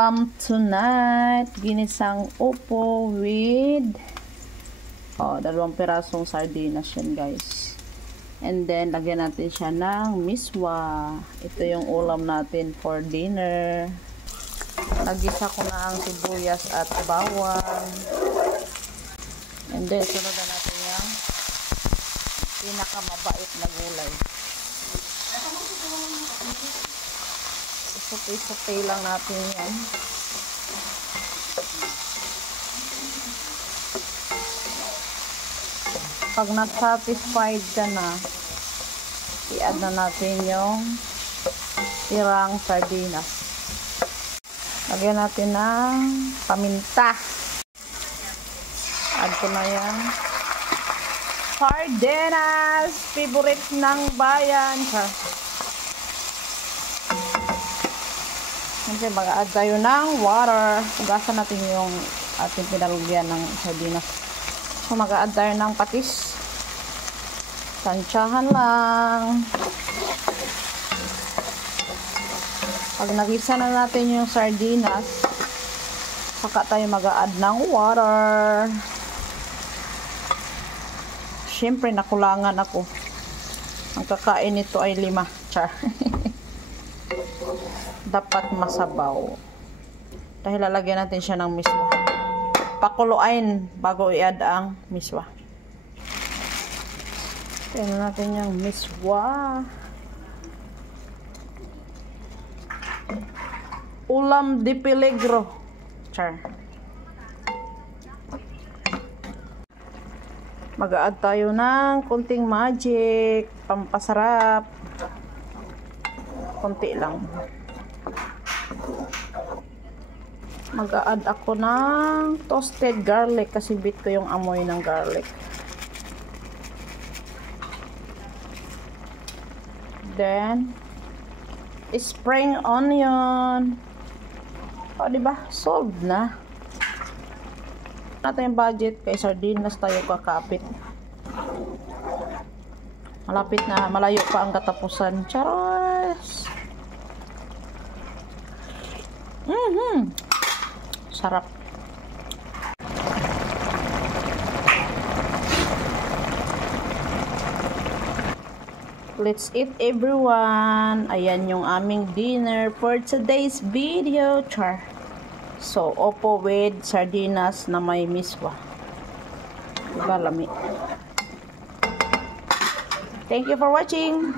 ulam tonight. Ginisang upo with 2 pirasong sardinas yan, guys. And then, lagyan natin siya ng miswa. Ito yung ulam natin for dinner. Nagisa ko na ang sibuyas at bawang. And then, sunod natin yung pinakamabait na gulay. Isupay-supay lang natin yan. Pag na-satisfied ka na, i-add na natin yung tirang sardinas. Lagyan natin ng paminta. Add ko na yan. Sardinas! Favorite ng bayan. Siyempre, mag-add tayo ng water. Ugasan natin yung ating pinalugyan ng sardinas. So, mag-add tayo ng patis. Tansyahan lang. Pag nagisa na natin yung sardinas, saka tayo mag-add ng water. Siyempre, nakulangan ako. Ang kakain nito ay 5. Char. Dapat masabaw. Dahil lalagyan natin siya ng miswa. Pakuluin bago i-add ang miswa. Tingnan natin yung miswa. Ulam de peligro. Char. Mag-add tayo ng kunting magic, pampasarap. Kunti lang. Mag-a-add ako ng toasted garlic kasi bit ko yung amoy ng garlic. Then, spring onion. O, diba? Solved na. Natin yung budget kay sardinas tayo kakapit. Malapit na, malayo pa ang katapusan. Charos! Sarap. Let's eat, everyone. Ayan yung aming dinner for today's video. Char. So, opo with sardinas na may miswa. Diba, lami. Thank you for watching.